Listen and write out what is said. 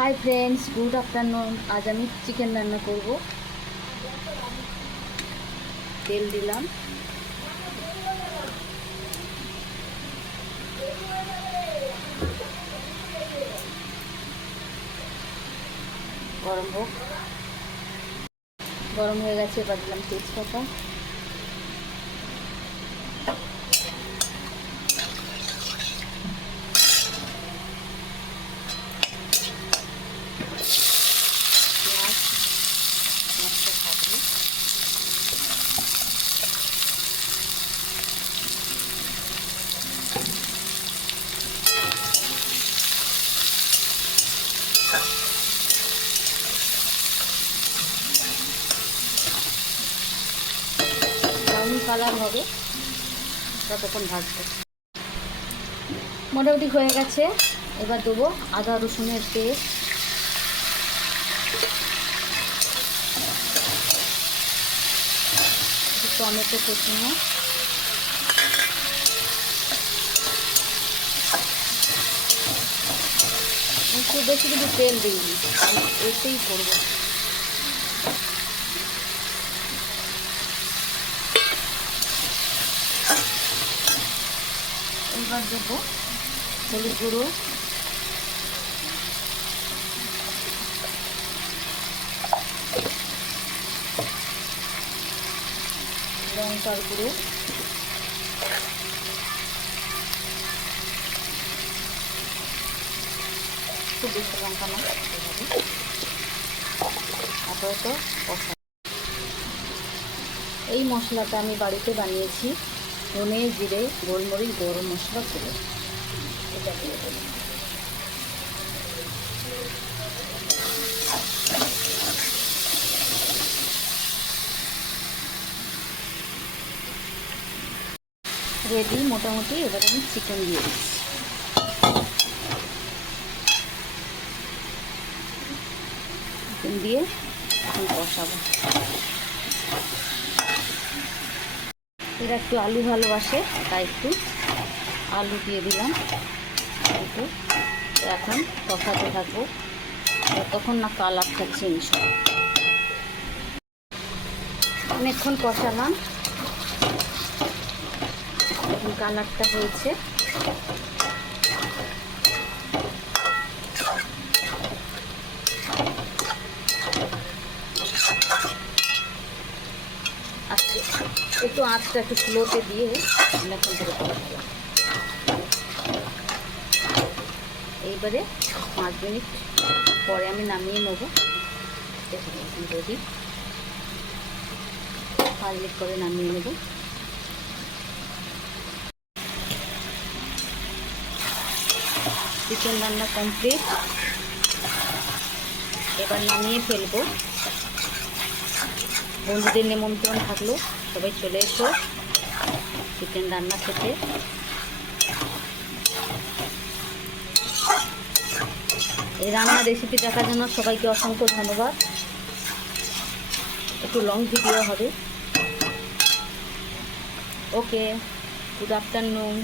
Hi friends, good afternoon. आज আমি chicken রান্না করব। তেল দিলাম, গরম হয়ে গেছে। এবার দিলাম তেজপাতা, ব্রাউন কালার হবে ততক্ষণ ভাজবো। মোটামুটি হয়ে গেছে। এবার দেবো আদা রসুনের পেস্ট, টমেটো কুচনো, একটু বেশি কিন্তু তেল দিইনি, এতেই করবো। এবার দেবো হলুদ গুঁড়ো, লঙ্কার গুঁড়ো, খুব বেশি লঙ্কা না, আপাতত কষা। এই মশলাটা আমি বাড়িতে বানিয়েছি, ধনে জিরে গোলমরিচ গরম মশলা ছিল। এটা দিয়ে দেবো। রেডি মোটামুটি। এবার আমি চিকেন দিয়ে দিচ্ছি। চিকেন দিয়ে এখন কষাবো। এরা একটু আলু ভালোবাসে, তাই একটু আলু দিয়ে দিলাম। একটু এখন কষাতে থাকবো যতক্ষণ না কালারটা চেঞ্জ হয়। অনেকক্ষণ কষালাম, এখন কালারটা হয়েছে। একটু আঁচটা একটু স্লোতে দিয়ে অনেকক্ষণ ধরে কষালাম। এইবারে 5 মিনিট পরে আমি নামিয়ে নেবো। রেডি, 5 মিনিট পরে নামিয়ে নেব। চিকেন রান্না কমপ্লিট। এবার নামিয়ে ফেলবো। বন্ধুদের নিমন্ত্রণ থাকলো, সবাই চলে এসো চিকেন রান্না খেতে। এই রান্নার রেসিপি দেখার জন্য সবাইকে অসংখ্য ধন্যবাদ। একটু লং ভিডিও হবে। ওকে, গুড আফটারনুন।